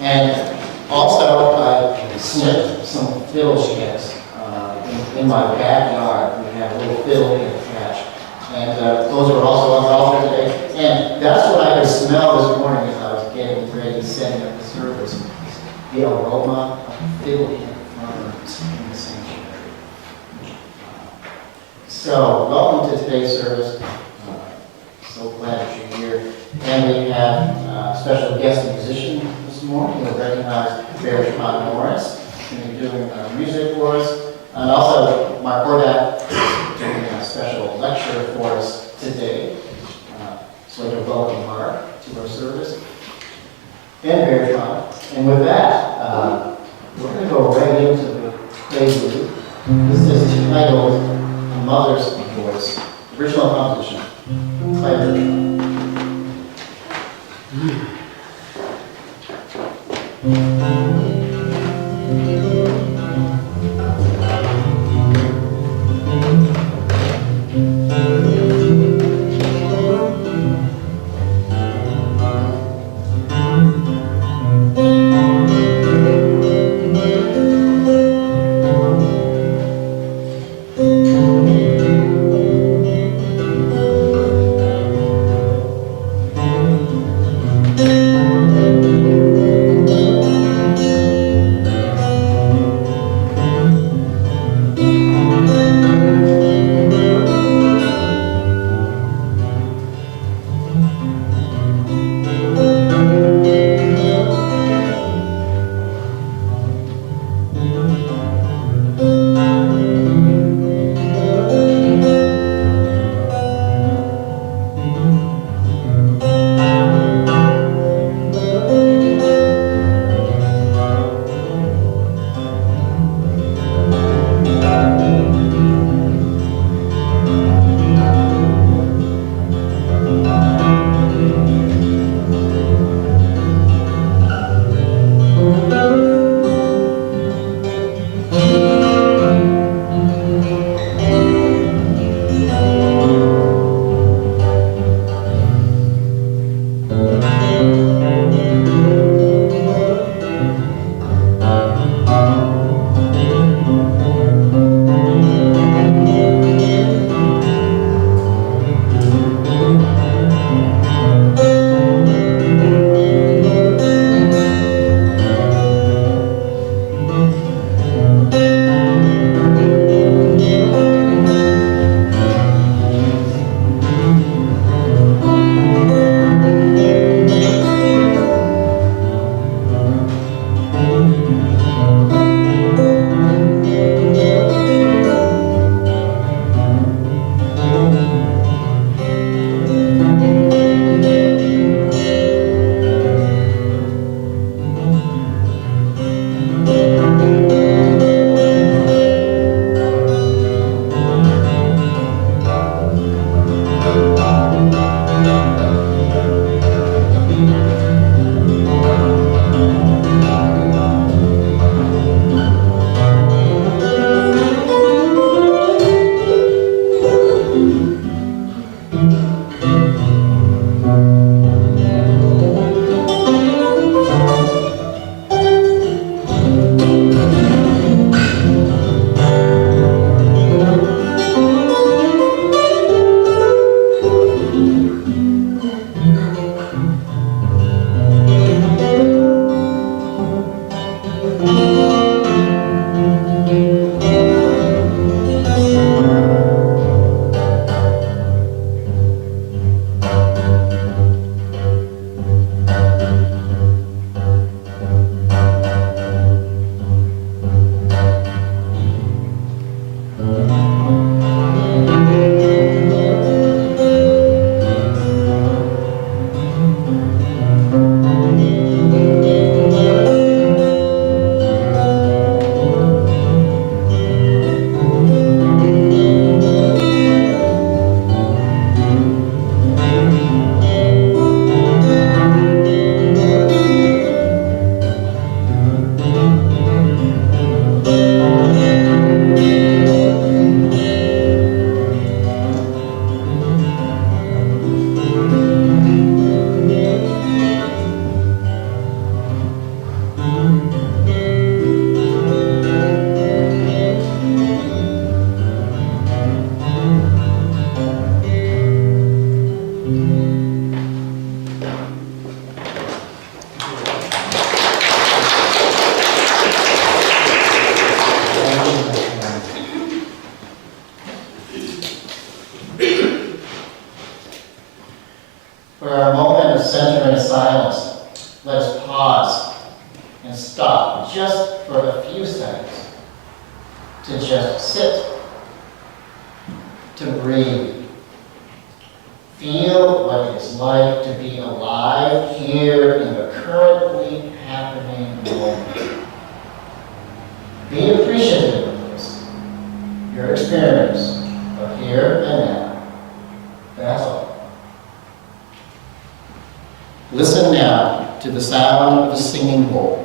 And also, I snipped some fiddle sheds in my backyard. We have a little fiddle in the trash. And those were also on the altar today. And that's what I could smell this morning as I was getting ready, setting up the service. The aroma of fiddle and ferns in the sanctuary. So, welcome to today's service. So glad that you're here. And we have a special guest musician this morning. We'll recognize Bertrand and Laurence. He's going to be doing music for us. And also, Mark Horvath is doing a special lecture for us today. So we'll welcome Mark to our service. And Bertrand. And with that, we're going to go right into the Prelude. This is titled A Mother's Voice, original composition by Bertrand. For our moment of center and silence, let us pause and stop just for a few seconds to just sit, to breathe. Feel what it is like to be alive here in the currently happening moment. Be appreciative of this, your experience of here and now. That's all. Listen now to the sound of a singing bowl.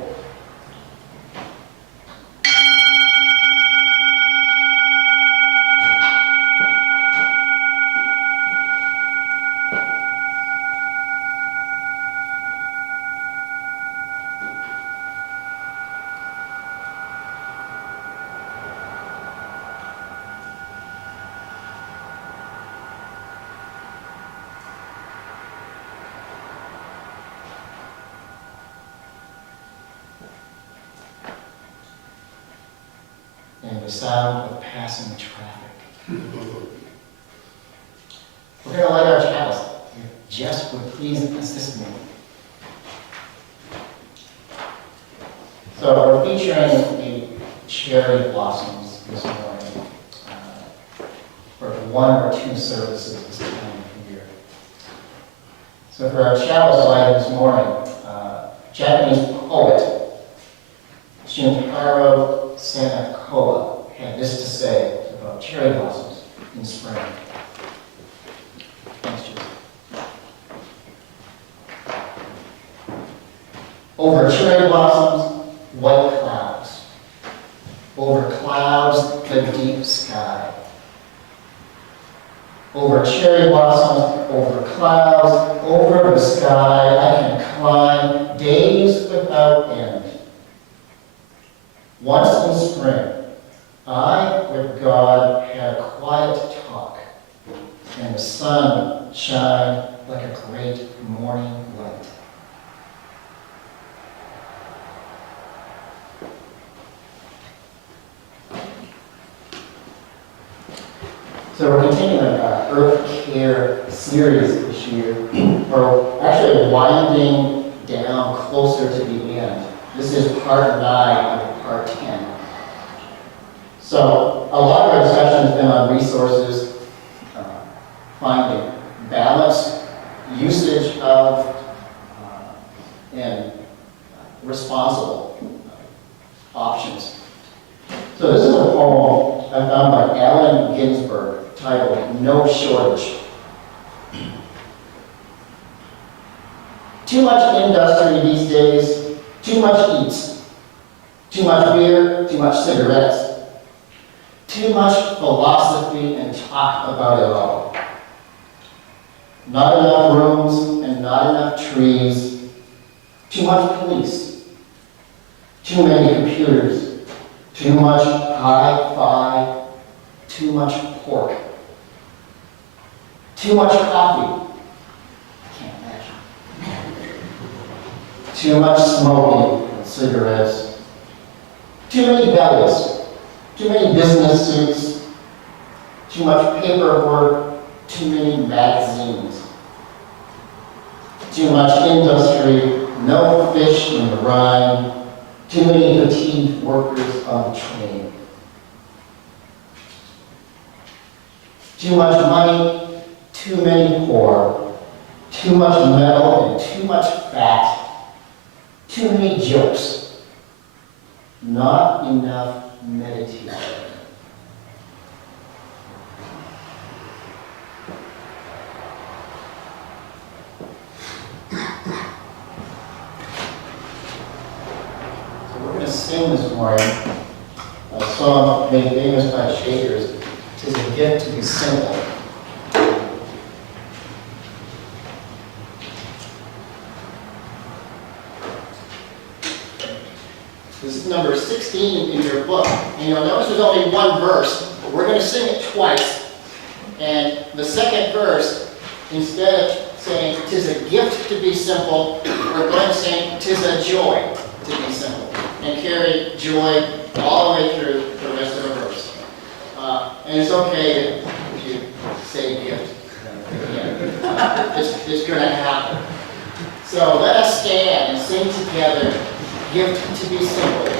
And the sound of passing traffic. We're going to light our chalice. If Jess would please assist me. So we're featuring the cherry blossoms this morning for one or two services this time of year. So for our chalice lighting this morning, Japanese poet Shintaro Senakoa had this to say about cherry blossoms in spring. Thanks, Joseph. Over cherry blossoms, white clouds. Over clouds, the deep sky. Over cherry blossoms, over clouds, over the sky, I can climb days without end. Once in spring, I, with God, had a quiet talk, and the sun shined like a great morning light. So we're continuing our Earth Care series this year. We're actually winding down closer to the end. This is part 9 of part 10. So a lot of our discussion has been on resources, finding balanced usage of and responsible options. So this is a poem I found by Allen Ginsberg titled "No Shortage." Too much industry these days, too much eats, too much beer, too much cigarettes, too much philosophy and talk about it all. Not enough rooms and not enough trees, too much police, too many computers, too much hi-fi, too much pork, too much coffee. Can't imagine. Too much smoking and cigarettes, too many bellies, too many business suits, too much paperwork, too many magazines, too much industry, no fish in the Rhine, too many fatigued workers on the train. Too much money, too many poor, too much metal and too much fat, too many jokes, not enough meditation. So we're going to sing this morning a song made famous by Shakers. "'Tis a gift to be simple." This is number 16 in your book. And you'll notice there's only one verse, but we're going to sing it twice. And the second verse, instead of saying, "'Tis a gift to be simple," we're going to sing, "'Tis a joy to be simple." And carry joy all the way through the rest of the verse. And it's okay if you say gift again. It's going to happen. So let us stand and sing together, Gift to be Simple.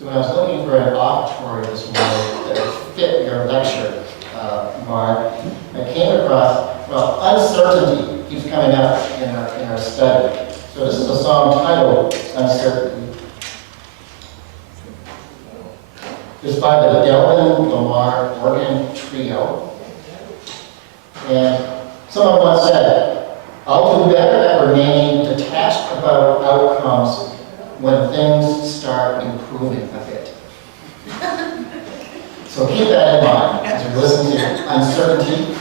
So when I was looking for an offertory this morning that would fit your lecture, Mark, I came across, well, uncertainty keeps coming up in our study. So this is a song titled Uncertainty. It's by the Delvon Lamar organ trio. And someone once said, I'll do better at remaining detached about outcomes when things start improving a bit. So keep that in mind as we listen to Uncertainty.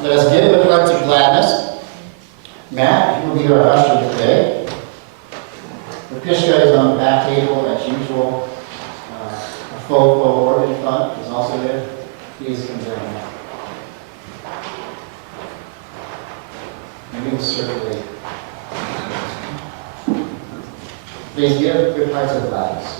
Let us give with hearts of gladness. Matt, you will be our usher today. The Pishka is on the back table as usual. A faux organ fund is also there. Please come down now. Maybe we'll circulate. Please give good hearts of gladness.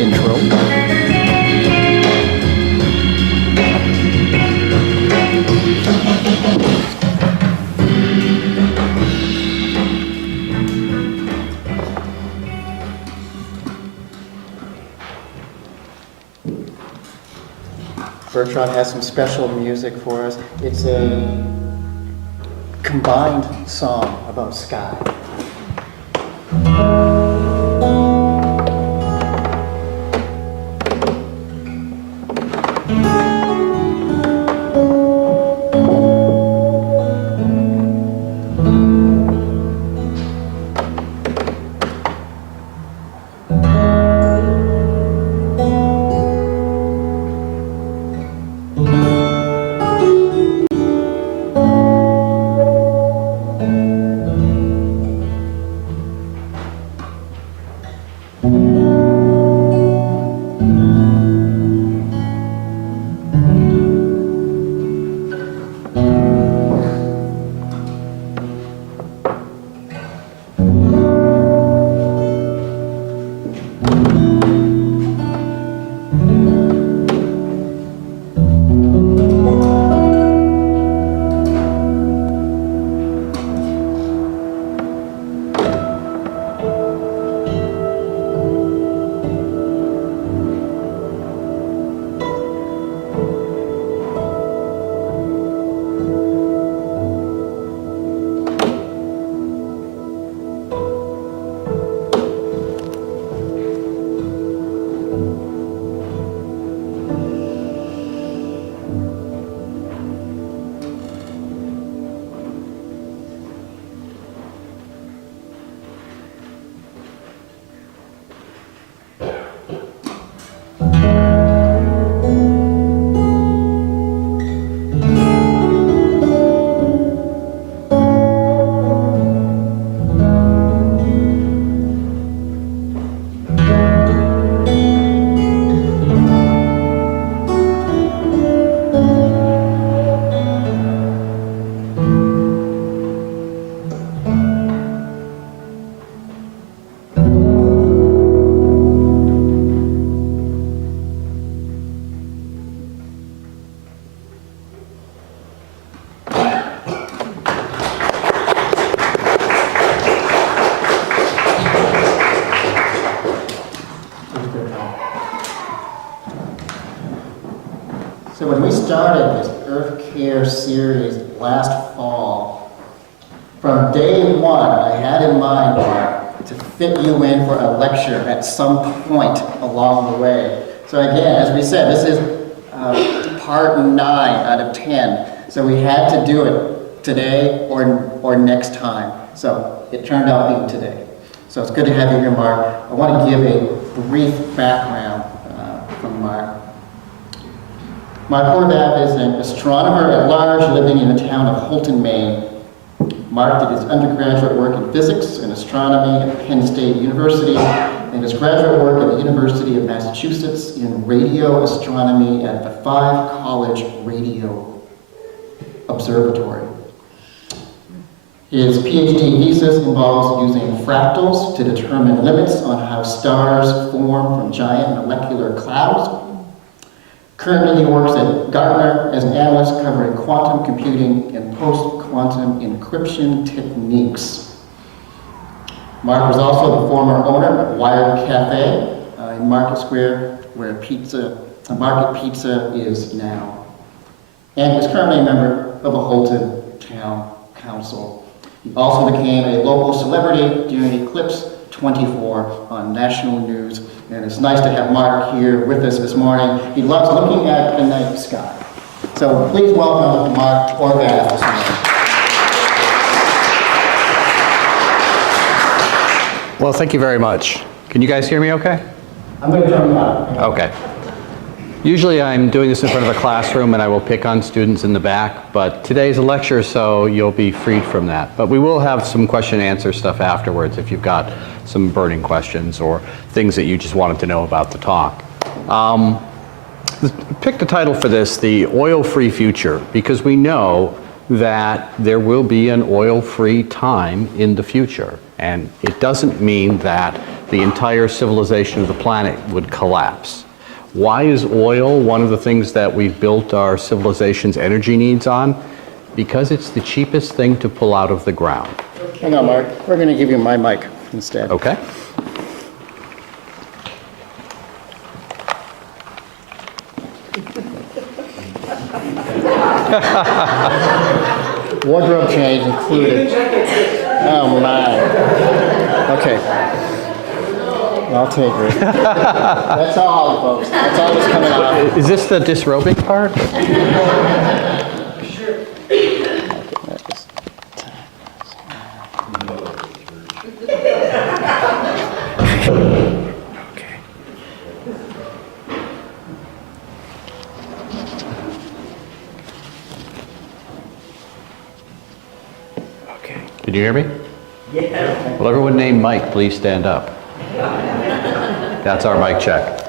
intro. Bertrand has some special music for us. It's a combined song about sky. So when we started this Earth Care series last fall, from day one, I had in mind, Mark, to fit you in for a lecture at some point along the way. So again, as we said, this is part 9 out of 10. So we had to do it today or next time. So it turned out being today. So it's good to have you here, Mark. I want to give a brief background from Mark. Mark Horvath is an astronomer at large living in the town of Holton, Maine. Mark did his undergraduate work in physics and astronomy at Penn State University and his graduate work at the University of Massachusetts in radio astronomy at the 5 College Radio Observatory. His PhD thesis involves using fractals to determine limits on how stars form from giant molecular clouds. Currently, he works at Gartner as an analyst covering quantum computing and post-quantum encryption techniques. Mark was also the former owner of Wired Cafe in Market Square, where Market Pizza is now. And is currently a member of the Holton Town Council. He also became a local celebrity during Eclipse 24 on national news, and it's nice to have Mark here with us this morning. He loves looking at the night sky. So please welcome Mark Horvath this morning. Well, thank you very much. Can you guys hear me okay? I'm going to turn you on. Okay. Usually I'm doing this in front of a classroom and I will pick on students in the back, but today's a lecture, so you'll be freed from that. But we will have some question and answer stuff afterwards if you've got some burning questions or things that you just wanted to know about the talk. Pick the title for this, The Oil-Free Future, because we know that there will be an oil-free time in the future. And it doesn't mean that the entire civilization of the planet would collapse. Why is oil one of the things that we've built our civilization's energy needs on? Because it's the cheapest thing to pull out of the ground. Hang on, Mark. We're going to give you my mic instead. Okay? Wardrobe change included. Oh, my. Okay. I'll take it. That's all, folks. That's all that's coming out. Is this the disrobing part? Did you hear me? Yeah. Will everyone named Mike please stand up? That's our mic check.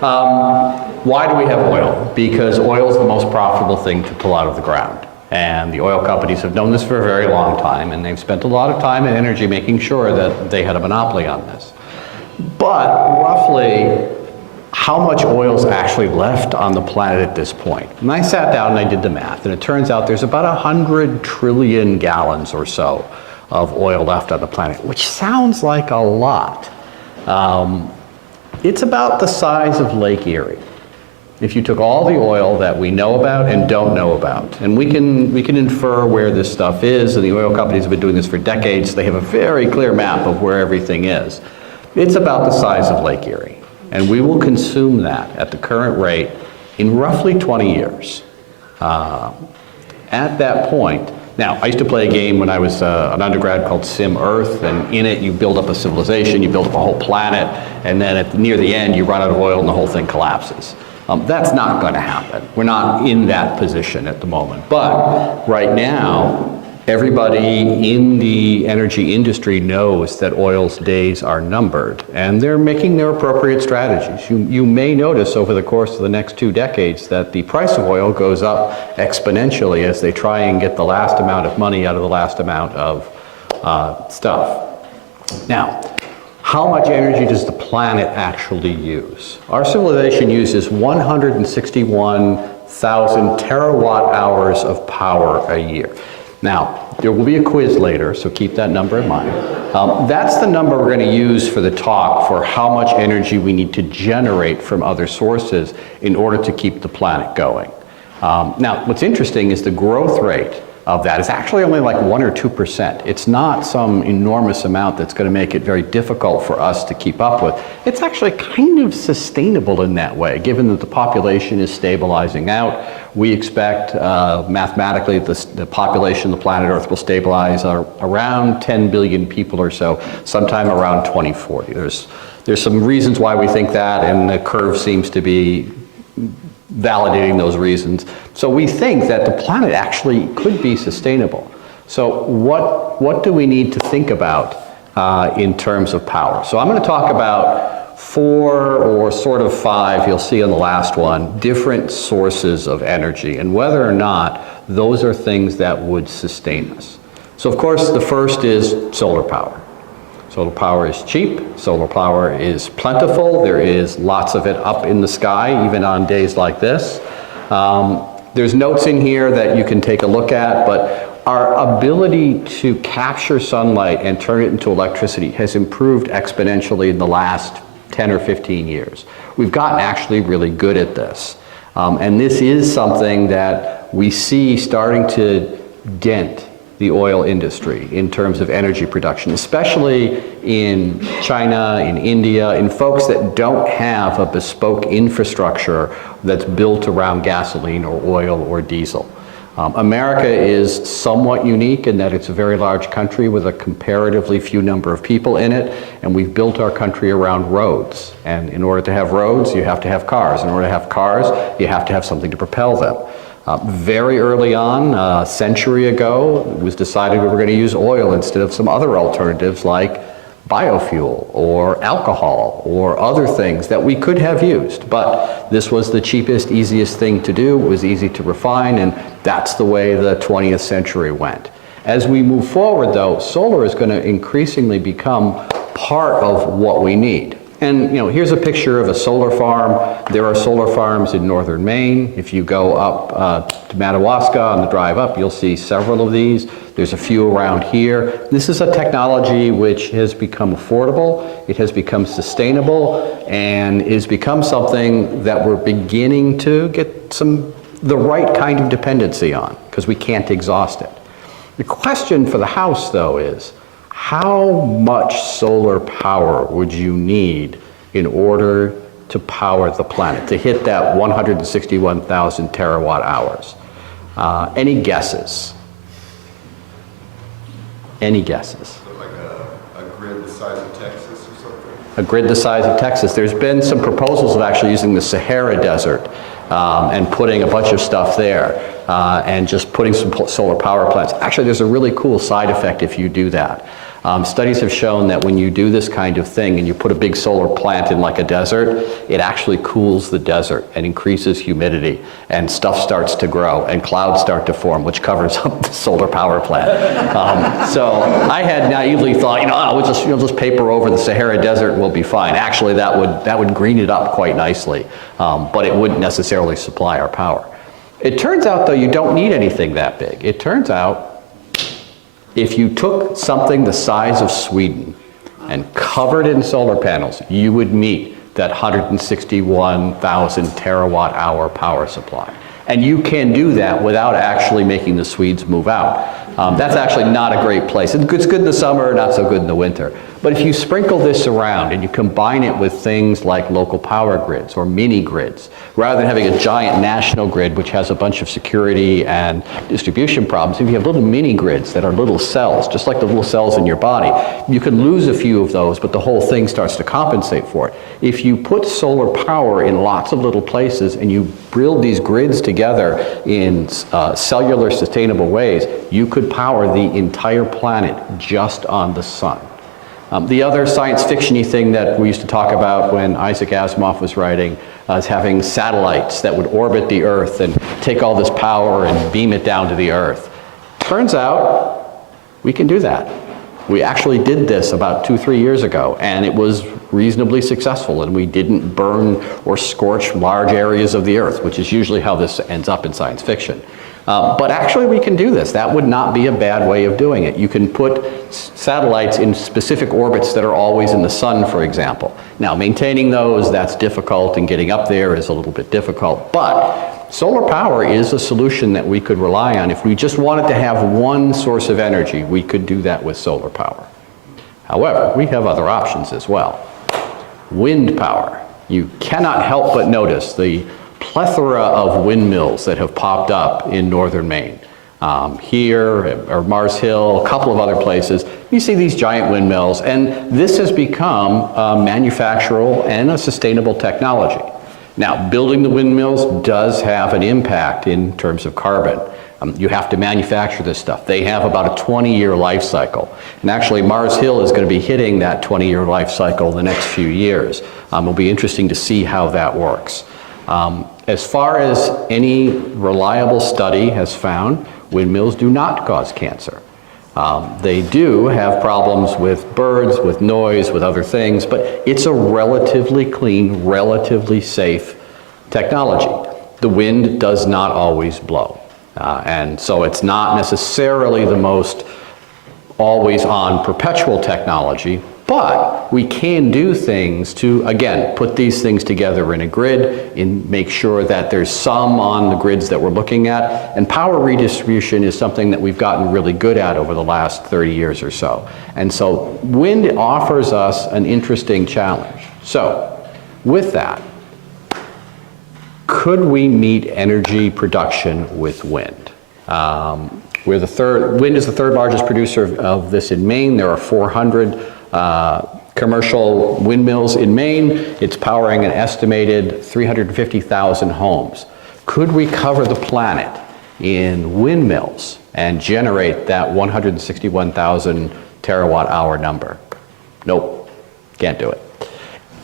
Why do we have oil? Because oil is the most profitable thing to pull out of the ground. And the oil companies have known this for a very long time, and they've spent a lot of time and energy making sure that they had a monopoly on this. But roughly, how much oil is actually left on the planet at this point? And I sat down and I did the math, and it turns out there's about 100 trillion gallons or so of oil left on the planet, which sounds like a lot. It's about the size of Lake Erie. If you took all the oil that we know about and don't know about, and we can infer where this stuff is, and the oil companies have been doing this for decades, they have a very clear map of where everything is. It's about the size of Lake Erie. And we will consume that at the current rate in roughly 20 years. At that point, now, I used to play a game when I was an undergrad called Sim Earth, and in it you build up a civilization, you build up a whole planet, and then near the end you run out of oil and the whole thing collapses. That's not going to happen. We're not in that position at the moment. But right now, everybody in the energy industry knows that oil's days are numbered, and they're making their appropriate strategies. You may notice over the course of the next 2 decades that the price of oil goes up exponentially as they try and get the last amount of money out of the last amount of stuff. Now, how much energy does the planet actually use? Our civilization uses 161,000 terawatt hours of power a year. Now, there will be a quiz later, so keep that number in mind. That's the number we're going to use for the talk for how much energy we need to generate from other sources in order to keep the planet going. Now, what's interesting is the growth rate of that is actually only like 1 or 2%. It's not some enormous amount that's going to make it very difficult for us to keep up with. It's actually kind of sustainable in that way, given that the population is stabilizing out. We expect mathematically the population of the planet Earth will stabilize around 10 billion people or so, sometime around 2040. There's some reasons why we think that, and the curve seems to be validating those reasons. So we think that the planet actually could be sustainable. So what do we need to think about in terms of power? So I'm going to talk about 4 or sort of 5, you'll see on the last one, different sources of energy and whether or not those are things that would sustain us. So of course the first is solar power. Solar power is cheap, solar power is plentiful, there is lots of it up in the sky, even on days like this. There's notes in here that you can take a look at, but our ability to capture sunlight and turn it into electricity has improved exponentially in the last 10 or 15 years. We've gotten actually really good at this. And this is something that we see starting to dent the oil industry in terms of energy production, especially in China, in India, in folks that don't have a bespoke infrastructure that's built around gasoline or oil or diesel. America is somewhat unique in that it's a very large country with a comparatively few number of people in it, and we've built our country around roads. And in order to have roads, you have to have cars. In order to have cars, you have to have something to propel them. Very early on, a century ago, it was decided we were going to use oil instead of some other alternatives like biofuel or alcohol or other things that we could have used. But this was the cheapest, easiest thing to do. It was easy to refine, and that's the way the 20th century went. As we move forward, though, solar is going to increasingly become part of what we need. And here's a picture of a solar farm. There are solar farms in northern Maine. If you go up to Madawaska on the drive up, you'll see several of these. There's a few around here. This is a technology which has become affordable, it has become sustainable, and has become something that we're beginning to get the right kind of dependency on, because we can't exhaust it. The question for the house, though, is how much solar power would you need in order to power the planet, to hit that 161,000 terawatt hours? Any guesses? Any guesses? So like a grid the size of Texas or something? A grid the size of Texas. There's been some proposals of actually using the Sahara Desert and putting a bunch of stuff there and just putting some solar power plants. Actually, there's a really cool side effect if you do that. Studies have shown that when you do this kind of thing and you put a big solar plant in like a desert, it actually cools the desert and increases humidity, and stuff starts to grow and clouds start to form, which covers up the solar power plant. So I had naively thought, we'll just paper over the Sahara Desert and we'll be fine. Actually, that would green it up quite nicely, but it wouldn't necessarily supply our power. It turns out, though, you don't need anything that big. It turns out if you took something the size of Sweden and covered it in solar panels, you would meet that 161,000 terawatt hour power supply. And you can do that without actually making the Swedes move out. That's actually not a great place. It's good in the summer, not so good in the winter. But if you sprinkle this around and you combine it with things like local power grids or mini grids, rather than having a giant national grid which has a bunch of security and distribution problems, if you have little mini grids that are little cells, just like the little cells in your body, you could lose a few of those, but the whole thing starts to compensate for it. If you put solar power in lots of little places and you build these grids together in cellular sustainable ways, you could power the entire planet just on the sun. The other science fiction-y thing that we used to talk about when Isaac Asimov was writing is having satellites that would orbit the Earth and take all this power and beam it down to the Earth. Turns out we can do that. We actually did this about 2-3 years ago, and it was reasonably successful, and we didn't burn or scorch large areas of the Earth, which is usually how this ends up in science fiction. But actually we can do this. That would not be a bad way of doing it. You can put satellites in specific orbits that are always in the sun, for example. Now, maintaining those, that's difficult, and getting up there is a little bit difficult. But solar power is a solution that we could rely on. If we just wanted to have one source of energy, we could do that with solar power. However, we have other options as well. Wind power. You cannot help but notice the plethora of windmills that have popped up in northern Maine. Here, or Mars Hill, a couple of other places, you see these giant windmills, and this has become a manufacturable and a sustainable technology. Now, building the windmills does have an impact in terms of carbon. You have to manufacture this stuff. They have about a 20-year life cycle. And actually, Mars Hill is going to be hitting that 20-year life cycle in the next few years. It'll be interesting to see how that works. As far as any reliable study has found, windmills do not cause cancer. They do have problems with birds, with noise, with other things, but it's a relatively clean, relatively safe technology. The wind does not always blow. And so it's not necessarily the most always-on perpetual technology, but we can do things to, again, put these things together in a grid and make sure that there's some on the grids that we're looking at. And power redistribution is something that we've gotten really good at over the last 30 years or so. And so wind offers us an interesting challenge. So with that, could we meet energy production with wind? Wind is the third largest producer of this in Maine. There are 400 commercial windmills in Maine. It's powering an estimated 350,000 homes. Could we cover the planet in windmills and generate that 161,000 terawatt hour number? Nope, can't do it.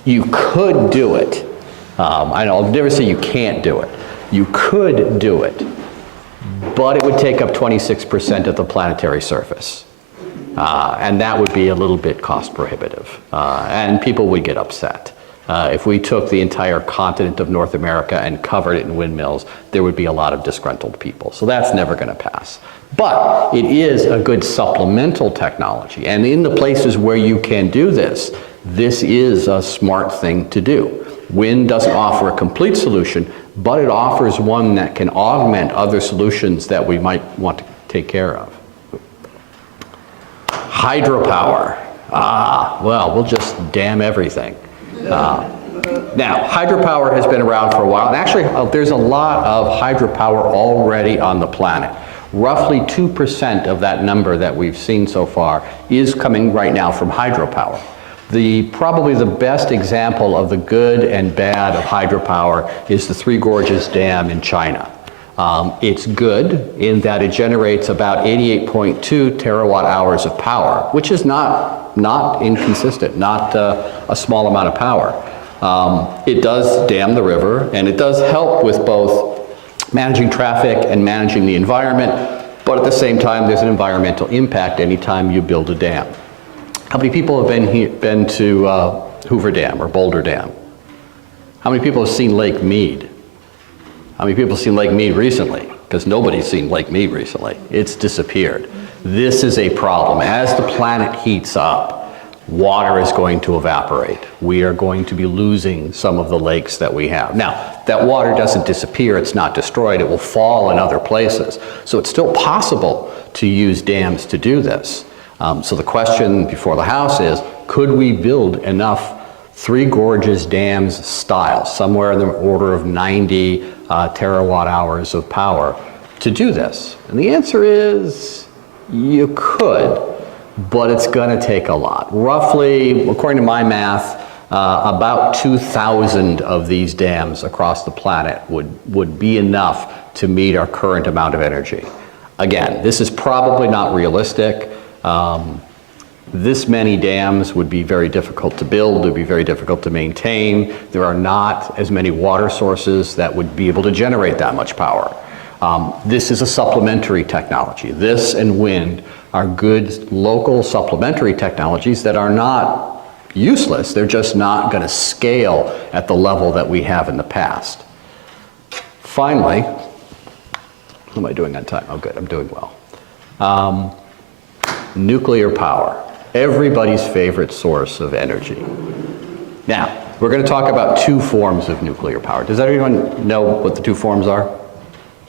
You could do it. I'll never say you can't do it. You could do it, but it would take up 26% of the planetary surface. And that would be a little bit cost prohibitive, and people would get upset. If we took the entire continent of North America and covered it in windmills, there would be a lot of disgruntled people. So that's never going to pass. But it is a good supplemental technology. And in the places where you can do this, this is a smart thing to do. Wind doesn't offer a complete solution, but it offers one that can augment other solutions that we might want to take care of. Hydropower. Well, we'll just dam everything. Now, hydropower has been around for a while, and actually there's a lot of hydropower already on the planet. Roughly 2% of that number that we've seen so far is coming right now from hydropower. Probably the best example of the good and bad of hydropower is the Three Gorges Dam in China. It's good in that it generates about 88.2 terawatt hours of power, which is not inconsistent, not a small amount of power. It does dam the river, and it does help with both managing traffic and managing the environment, but at the same time there's an environmental impact anytime you build a dam. How many people have been to Hoover Dam or Boulder Dam? How many people have seen Lake Mead? How many people have seen Lake Mead recently? Because nobody's seen Lake Mead recently. It's disappeared. This is a problem. As the planet heats up, water is going to evaporate. We are going to be losing some of the lakes that we have. Now, that water doesn't disappear, it's not destroyed, it will fall in other places. So it's still possible to use dams to do this. So the question before the House is, could we build enough Three Gorges dams style, somewhere in the order of 90 terawatt hours of power, to do this? And the answer is, you could, but it's going to take a lot. Roughly, according to my math, about 2,000 of these dams across the planet would be enough to meet our current amount of energy. Again, this is probably not realistic. This many dams would be very difficult to build, it would be very difficult to maintain. There are not as many water sources that would be able to generate that much power. This is a supplementary technology. This and wind are good local supplementary technologies that are not useless. They're just not going to scale at the level that we have in the past. Finally, how am I doing on time? Oh, good, I'm doing well. Nuclear power, everybody's favorite source of energy. Now, we're going to talk about two forms of nuclear power. Does anyone know what the two forms are?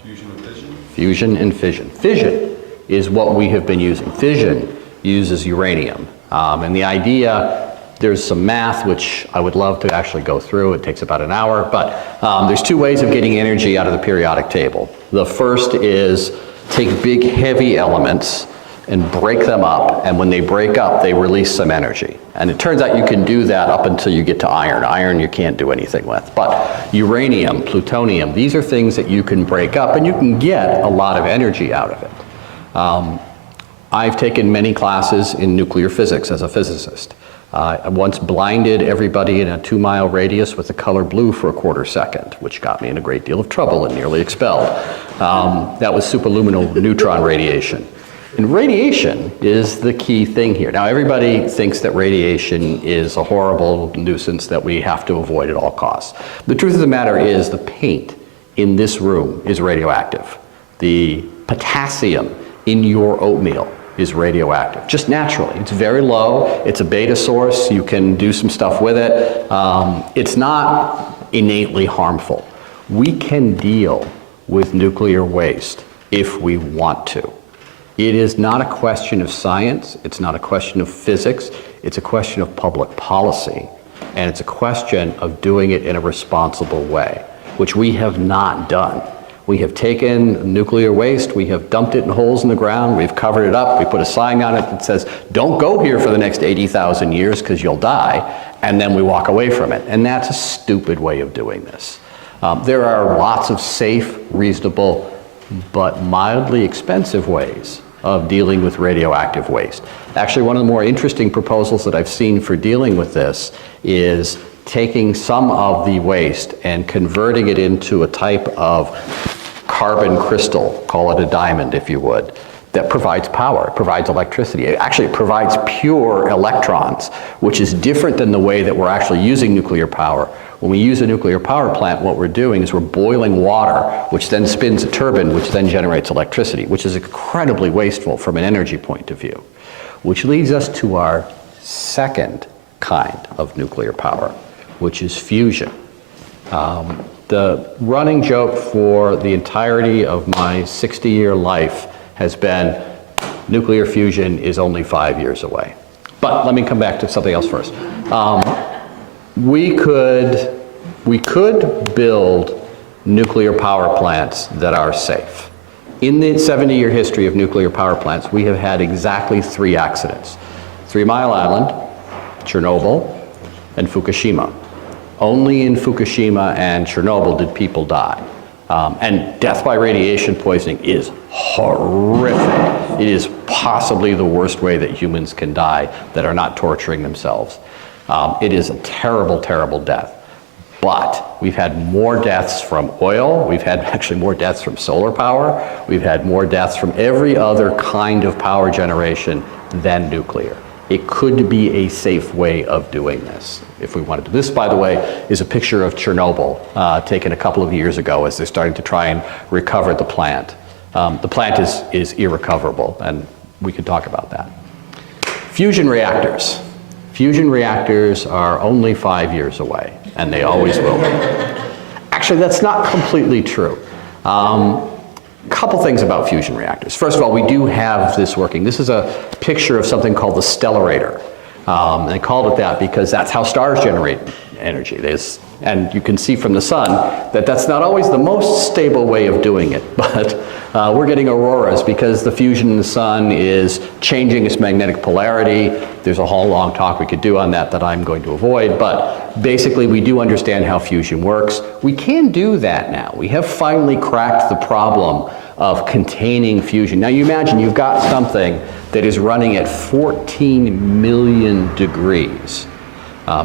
Fusion and fission? Fusion and fission. Fission is what we have been using. Fission uses uranium. And the idea, there's some math which I would love to actually go through. It takes about an hour, but there's two ways of getting energy out of the periodic table. The first is take big, heavy elements and break them up, and when they break up, they release some energy. And it turns out you can do that up until you get to iron. Iron you can't do anything with. But uranium, plutonium, these are things that you can break up, and you can get a lot of energy out of it. I've taken many classes in nuclear physics as a physicist. I once blinded everybody in a 2-mile radius with the color blue for a quarter second, which got me in a great deal of trouble and nearly expelled. That was superluminal neutron radiation. And radiation is the key thing here. Now, everybody thinks that radiation is a horrible nuisance that we have to avoid at all costs. The truth of the matter is the paint in this room is radioactive. The potassium in your oatmeal is radioactive, just naturally. It's very low, it's a beta source, you can do some stuff with it. It's not innately harmful. We can deal with nuclear waste if we want to. It is not a question of science, it's not a question of physics, it's a question of public policy, and it's a question of doing it in a responsible way, which we have not done. We have taken nuclear waste, we have dumped it in holes in the ground, we've covered it up, we put a sign on it that says, don't go here for the next 80,000 years because you'll die, and then we walk away from it. And that's a stupid way of doing this. There are lots of safe, reasonable, but mildly expensive ways of dealing with radioactive waste. Actually, one of the more interesting proposals that I've seen for dealing with this is taking some of the waste and converting it into a type of carbon crystal, call it a diamond if you would, that provides power, it provides electricity. It provides pure electrons, which is different than the way that we're actually using nuclear power. When we use a nuclear power plant, what we're doing is we're boiling water, which then spins a turbine, which then generates electricity, which is incredibly wasteful from an energy point of view. Which leads us to our second kind of nuclear power, which is fusion. The running joke for the entirety of my 60-year life has been nuclear fusion is only 5 years away. But let me come back to something else first. We could build nuclear power plants that are safe. In the 70-year history of nuclear power plants, we have had exactly 3 accidents. 3 Mile Island, Chernobyl, and Fukushima. Only in Fukushima and Chernobyl did people die. And death by radiation poisoning is horrific. It is possibly the worst way that humans can die that are not torturing themselves. It is a terrible, terrible death. But we've had more deaths from oil, we've had actually more deaths from solar power, we've had more deaths from every other kind of power generation than nuclear. It could be a safe way of doing this, if we wanted to. This, by the way, is a picture of Chernobyl taken a couple of years ago as they're starting to try and recover the plant. The plant is irrecoverable, and we could talk about that. Fusion reactors. Fusion reactors are only 5 years away, and they always will be. Actually, that's not completely true. Couple things about fusion reactors. First of all, we do have this working. This is a picture of something called the stellarator. They called it that because that's how stars generate energy. And you can see from the sun that that's not always the most stable way of doing it, but we're getting auroras because the fusion in the sun is changing its magnetic polarity. There's a whole long talk we could do on that I'm going to avoid, but basically we do understand how fusion works. We can do that now. We have finally cracked the problem of containing fusion. Now you imagine you've got something that is running at 14 million degrees.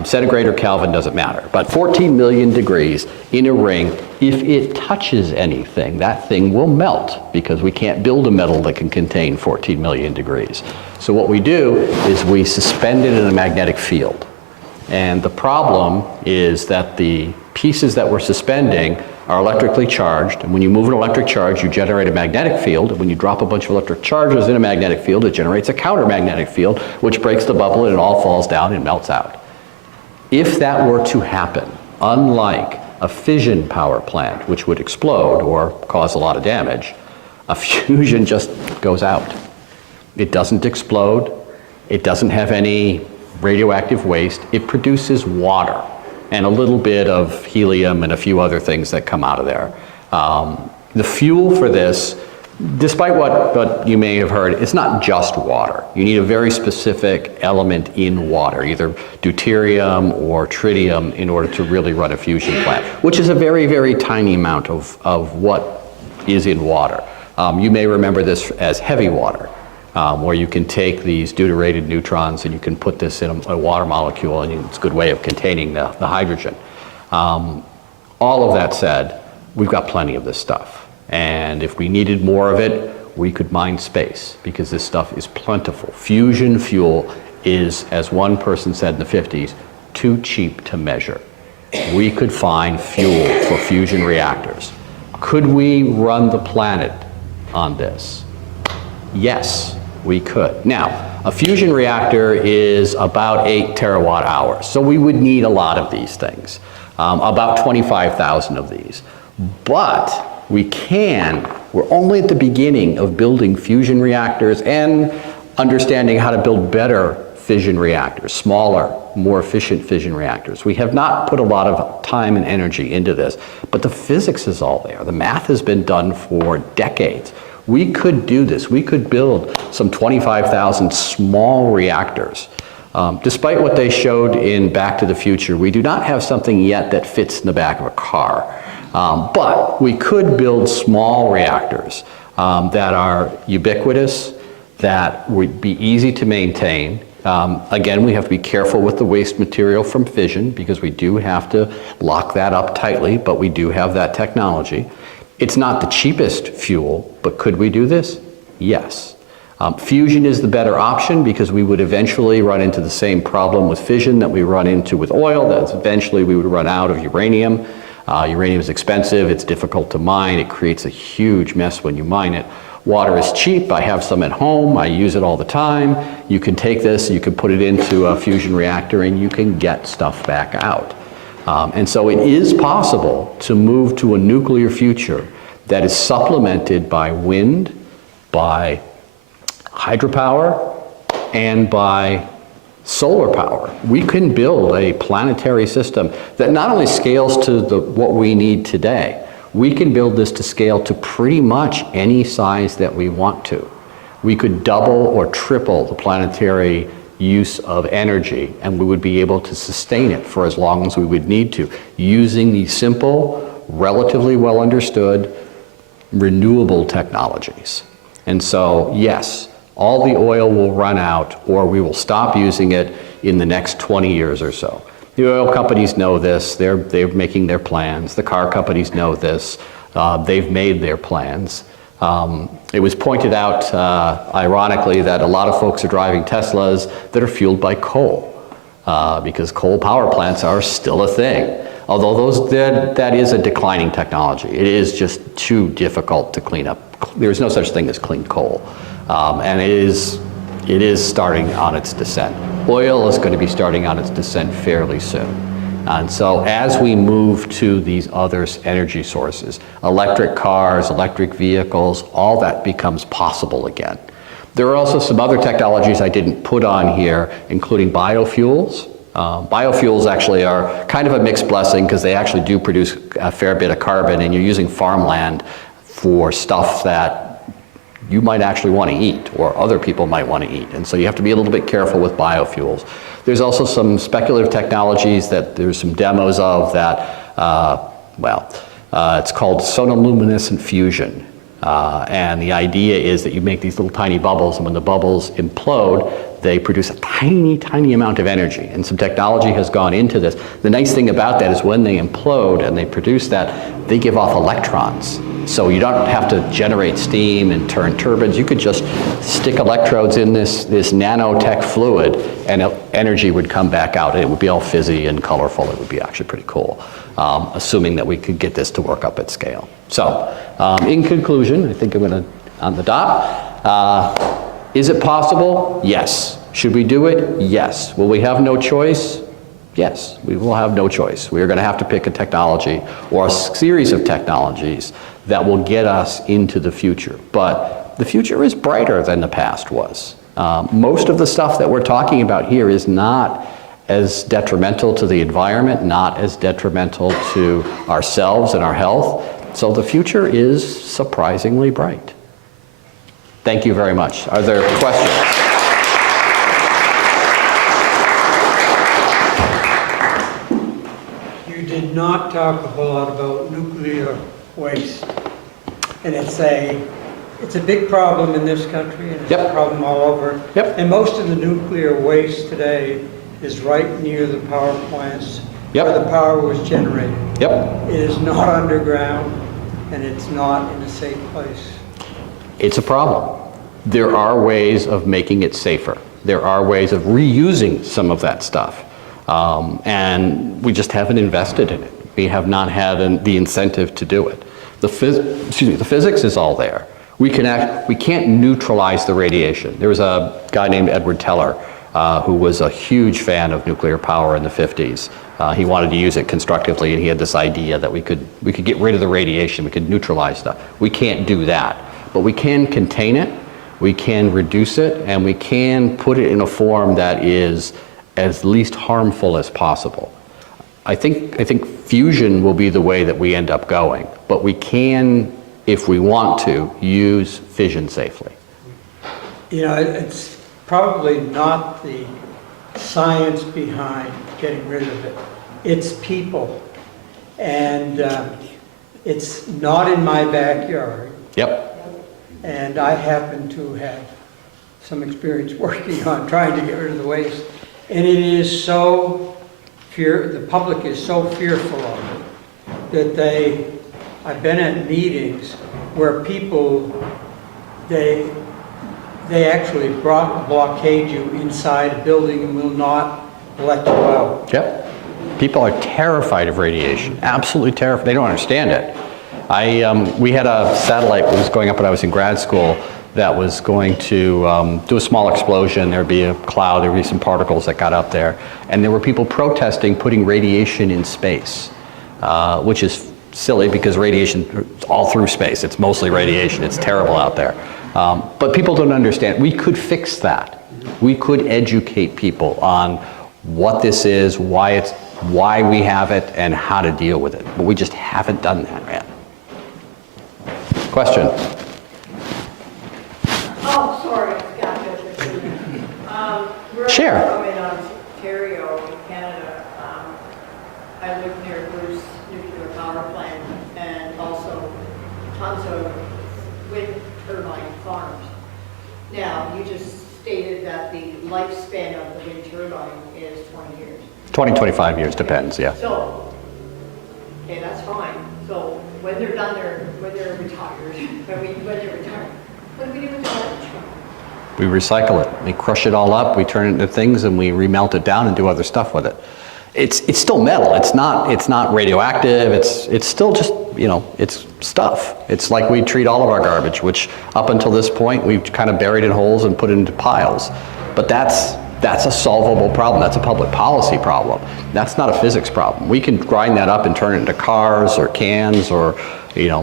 Centigrade or Kelvin doesn't matter, but 14 million degrees in a ring. If it touches anything, that thing will melt because we can't build a metal that can contain 14 million degrees. So what we do is we suspend it in a magnetic field. And the problem is that the pieces that we're suspending are electrically charged, and when you move an electric charge, you generate a magnetic field, and when you drop a bunch of electric charges in a magnetic field, it generates a countermagnetic field, which breaks the bubble and it all falls down and melts out. If that were to happen, unlike a fission power plant, which would explode or cause a lot of damage, a fusion just goes out. It doesn't explode, it doesn't have any radioactive waste, it produces water and a little bit of helium and a few other things that come out of there. The fuel for this, despite what you may have heard, it's not just water. You need a very specific element in water, either deuterium or tritium, in order to really run a fusion plant, which is a very, very tiny amount of what is in water. You may remember this as heavy water, where you can take these deuterated neutrons and you can put this in a water molecule, and it's a good way of containing the hydrogen. All of that said, we've got plenty of this stuff. And if we needed more of it, we could mine space because this stuff is plentiful. Fusion fuel is, as one person said in the 50s, too cheap to measure. We could find fuel for fusion reactors. Could we run the planet on this? Yes, we could. Now, a fusion reactor is about 8 terawatt hours, so we would need a lot of these things, about 25,000 of these. But we're only at the beginning of building fusion reactors and understanding how to build better fission reactors, smaller, more efficient fission reactors. We have not put a lot of time and energy into this, but the physics is all there. The math has been done for decades. We could do this. We could build some 25,000 small reactors. Despite what they showed in Back to the Future, we do not have something yet that fits in the back of a car. But we could build small reactors that are ubiquitous, that would be easy to maintain. Again, we have to be careful with the waste material from fission because we do have to lock that up tightly, but we do have that technology. It's not the cheapest fuel, but could we do this? Yes. Fusion is the better option because we would eventually run into the same problem with fission that we run into with oil, that eventually we would run out of uranium. Uranium is expensive, it's difficult to mine, it creates a huge mess when you mine it. Water is cheap, I have some at home, I use it all the time. You can take this, you can put it into a fusion reactor and you can get stuff back out. And so it is possible to move to a nuclear future that is supplemented by wind, by hydropower, and by solar power. We can build a planetary system that not only scales to what we need today, we can build this to scale to pretty much any size that we want to. We could double or triple the planetary use of energy, and we would be able to sustain it for as long as we would need to, using these simple, relatively well understood, renewable technologies. And so, yes, all the oil will run out, or we will stop using it in the next 20 years or so. The oil companies know this, they're making their plans. The car companies know this, they've made their plans. It was pointed out, ironically, that a lot of folks are driving Teslas that are fueled by coal, because coal power plants are still a thing. Although that is a declining technology. It is just too difficult to clean up. There's no such thing as clean coal. And it is starting on its descent. Oil is going to be starting on its descent fairly soon. And so as we move to these other energy sources, electric cars, electric vehicles, all that becomes possible again. There are also some other technologies I didn't put on here, including biofuels. Biofuels actually are kind of a mixed blessing because they actually do produce a fair bit of carbon, and you're using farmland for stuff that you might actually want to eat, or other people might want to eat. And so you have to be a little bit careful with biofuels. There's also some speculative technologies that there's some demos of that, it's called sonoluminescent fusion. And the idea is that you make these little tiny bubbles, and when the bubbles implode, they produce a tiny, tiny amount of energy. And some technology has gone into this. The nice thing about that is when they implode and they produce that, they give off electrons. So you don't have to generate steam and turn turbines. You could just stick electrodes in this nanotech fluid, and energy would come back out. It would be all fizzy and colorful. It would be actually pretty cool, assuming that we could get this to work up at scale. So in conclusion, I think I'm going to, on the dot, is it possible? Yes. Should we do it? Yes. Will we have no choice? Yes, we will have no choice. We are going to have to pick a technology or a series of technologies that will get us into the future. But the future is brighter than the past was. Most of the stuff that we're talking about here is not as detrimental to the environment, not as detrimental to ourselves and our health. So the future is surprisingly bright. Thank you very much. Are there questions? You did not talk a whole lot about nuclear waste. And it's a big problem in this country, and it's a problem all over. Yep. And most of the nuclear waste today is right near the power plants where the power was generated. Yep. It is not underground, and it's not in a safe place. It's a problem. There are ways of making it safer. There are ways of reusing some of that stuff. And we just haven't invested in it. We have not had the incentive to do it. The physics is all there. We can't neutralize the radiation. There was a guy named Edward Teller who was a huge fan of nuclear power in the 50s. He wanted to use it constructively, and he had this idea that we could get rid of the radiation, we could neutralize stuff. We can't do that, but we can contain it, we can reduce it, and we can put it in a form that is as least harmful as possible. I think fusion will be the way that we end up going, but we can, if we want to, use fission safely. You know, it's probably not the science behind getting rid of it. It's people. And it's not in my backyard. Yep. And I happen to have some experience working on trying to get rid of the waste. And it is so the public is so fearful of it that I've been at meetings where people, the they actually blockade you inside a building and will not let you out. Yep. People are terrified of radiation, absolutely terrified. They don't understand it. We had a satellite that was going up when I was in grad school that was going to do a small explosion. There'd be a cloud, there'd be some particles that got up there. And there were people protesting putting radiation in space, which is silly because radiation all through space. It's mostly radiation. It's terrible out there. But people don't understand. We could fix that. We could educate people on what this is, why we have it, and how to deal with it. But we just haven't done that yet. Question? Oh, sorry, Share. I'm in Ontario, in Canada. I live near Bruce Nuclear Power Plant and also tons of wind turbine farms. Now, you just stated that the lifespan of the wind turbine is 20 years. 20, 25 years, depends, yeah. So, okay, that's fine. So when they're done, when they're retired, what do we do with the orange? We recycle it. We crush it all up, we turn it into things, and we remelt it down and do other stuff with it. It's still metal. It's not radioactive. It's still just, it's stuff. It's like we treat all of our garbage, which up until this point, we've kind of buried in holes and put it into piles. But that's a solvable problem. That's a public policy problem. That's not a physics problem. We can grind that up and turn it into cars or cans or,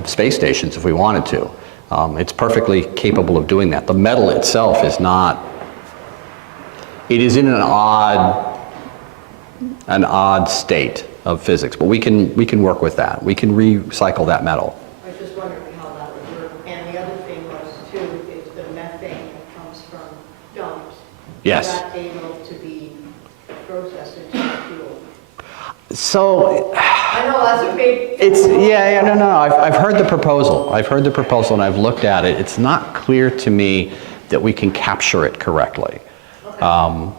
space stations if we wanted to. It's perfectly capable of doing that. The metal itself is not, it is in an odd state of physics, but we can work with that. We can recycle that metal. I was just wondering how that would work. And the other thing was too, is the methane that comes from dumps. Yes. Is that able to be processed into fuel? So, I know that's a big. no. I've heard the proposal. And I've looked at it. It's not clear to me that we can capture it correctly. Okay.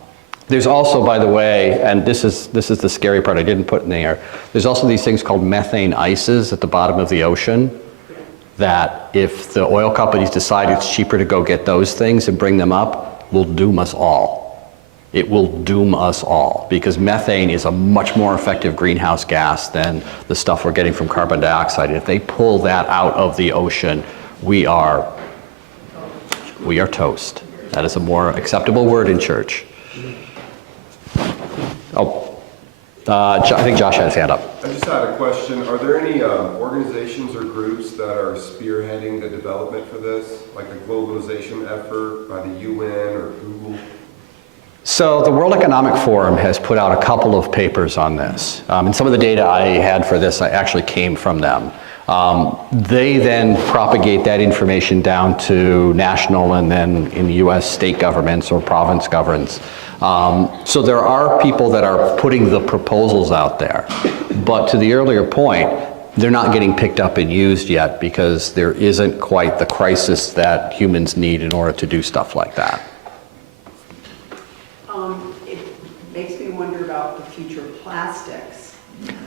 There's also, by the way, and this is the scary part I didn't put in there, there's also these things called methane ices at the bottom of the ocean that if the oil companies decide it's cheaper to go get those things and bring them up, will doom us all. It will doom us all because methane is a much more effective greenhouse gas than the stuff we're getting from carbon dioxide. And if they pull that out of the ocean, we are toast. That is a more acceptable word in church. I think Josh had his hand up. I just had a question. Are there any organizations or groups that are spearheading the development for this, like a globalization effort by the UN or Google? So the World Economic Forum has put out a couple of papers on this. And some of the data I had for this actually came from them. They then propagate that information down to national and then in the US state governments or province governments. So there are people that are putting the proposals out there. But to the earlier point, they're not getting picked up and used yet because there isn't quite the crisis that humans need in order to do stuff like that. It makes me wonder about the future of plastics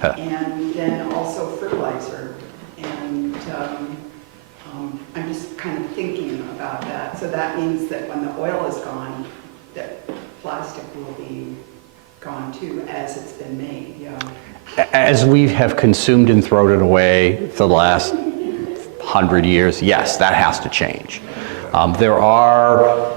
and then also fertilizer. And I'm just kind of thinking about that. So that means that when the oil is gone, that plastic will be gone too, as it's been made, yeah. As we have consumed and thrown it away for the last 100 years, yes, that has to change. There are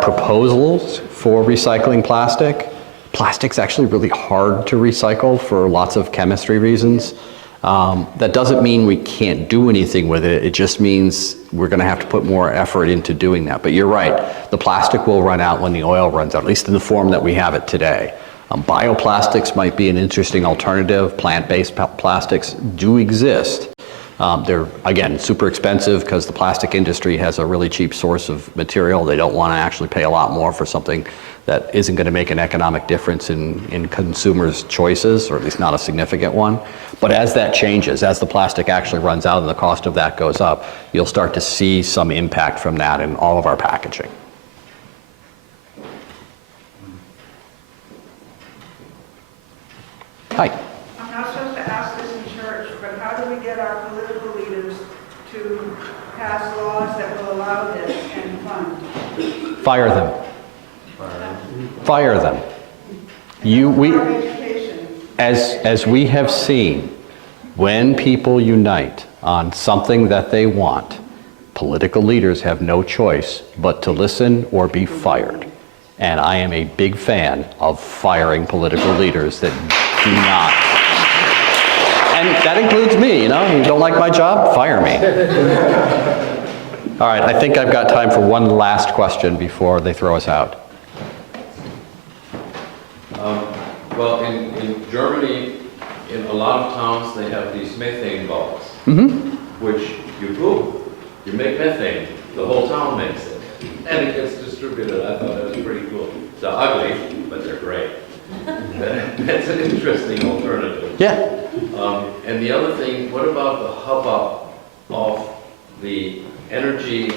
proposals for recycling plastic. Plastic's actually really hard to recycle for lots of chemistry reasons. That doesn't mean we can't do anything with it. It just means we're going to have to put more effort into doing that. But you're right. The plastic will run out when the oil runs out, at least in the form that we have it today. Bioplastics might be an interesting alternative. Plant-based plastics do exist. They're, again, super expensive because the plastic industry has a really cheap source of material. They don't want to actually pay a lot more for something that isn't going to make an economic difference in consumers' choices, or at least not a significant one. But as that changes, as the plastic actually runs out and the cost of that goes up, you'll start to see some impact from that in all of our packaging. Hi. I'm not supposed to ask this in church, but how do we get our political leaders to pass laws that will allow this and Fire them. Fire them. As we have seen, when people unite on something that they want, political leaders have no choice but to listen or be fired. And I am a big fan of firing political leaders that do not. And that includes me, you know, you don't like my job, fire me. All right, I think I've got time for one last question before they throw us out. Well, in Germany, in a lot of towns, they have these methane bulbs, which you poop, you make methane, the whole town makes it, and it gets distributed. I thought that was pretty cool. They're ugly, but they're great. That's an interesting alternative. Yeah. And the other thing, what about the hubbub of the energy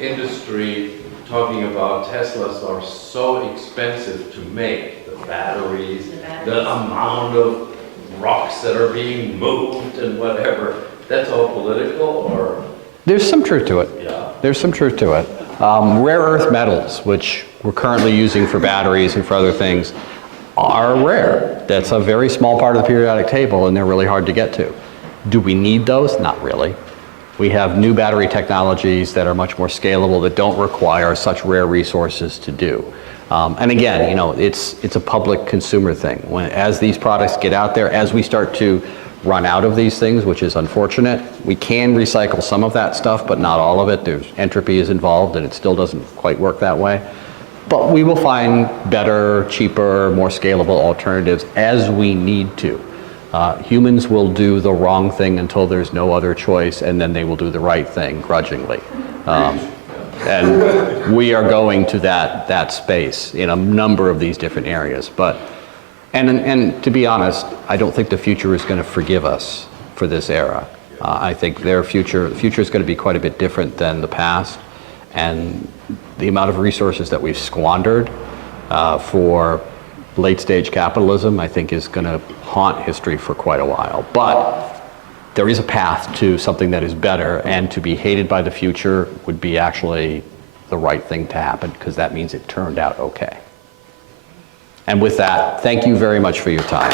industry talking about Teslas are so expensive to make, the batteries, the amount of rocks that are being moved and whatever. That's all political, or? There's some truth to it. Yeah. There's some truth to it. Rare earth metals, which we're currently using for batteries and for other things, are rare. That's a very small part of the periodic table, and they're really hard to get to. Do we need those? Not really. We have new battery technologies that are much more scalable, that don't require such rare resources to do. And again, you know, it's a public consumer thing. As these products get out there, as we start to run out of these things, which is unfortunate, we can recycle some of that stuff, but not all of it. There's entropy is involved, and it still doesn't quite work that way. But we will find better, cheaper, more scalable alternatives as we need to. Humans will do the wrong thing until there's no other choice, and then they will do the right thing grudgingly. And we are going to that space in a number of these different areas. And to be honest, I don't think the future is going to forgive us for this era. I think the future is going to be quite a bit different than the past. And the amount of resources that we've squandered for late-stage capitalism, I think, is going to haunt history for quite a while. But there is a path to something that is better, and to be hated by the future would be actually the right thing to happen, because that means it turned out okay. And with that, thank you very much for your time.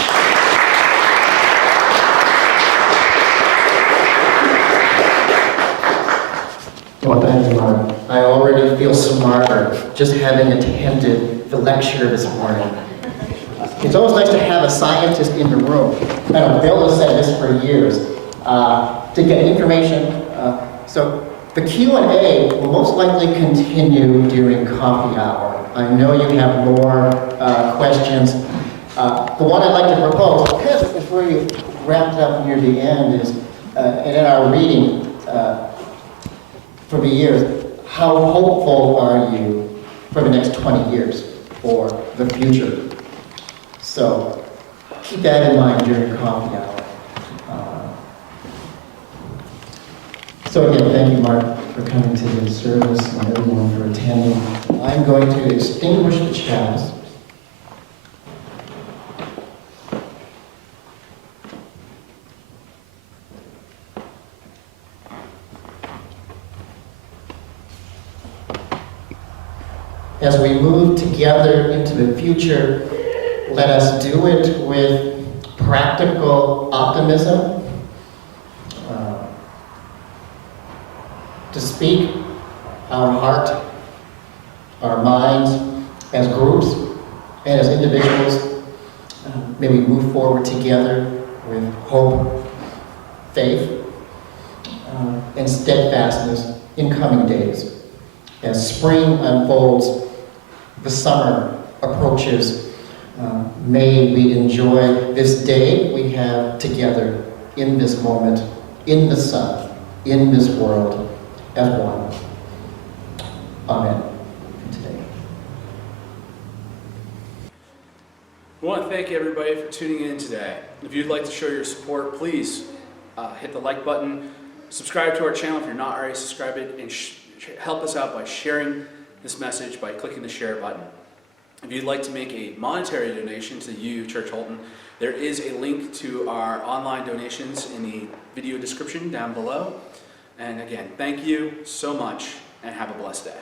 Well, thank you, Mark. I already feel smarter just having attended the lecture this morning. It's always nice to have a scientist in the room. I know Bill has said this for years, to get information. So the Q&A will most likely continue during coffee hour. I know you have more questions. The one I'd like to propose, because it's really wrapped up near the end, is, and in our reading for the years, how hopeful are you for the next 20 years or the future? So keep that in mind during coffee hour. So again, thank you, Mark, for coming to the service, and everyone for attending. I'm going to extinguish the chalice. As we move together into the future, let us do it with practical optimism, to speak our heart, our minds, as groups and as individuals. May we move forward together with hope, faith, and steadfastness in coming days. As spring unfolds, the summer approaches, may we enjoy this day we have together in this moment, in the sun, in this world, as one. Amen. Today. We want to thank everybody for tuning in today. If you'd like to show your support, please hit the like button, subscribe to our channel if you're not already subscribed, and help us out by sharing this message by clicking the share button. If you'd like to make a monetary donation to you, Church Holton, there is a link to our online donations in the video description down below. And again, thank you so much, and have a blessed day.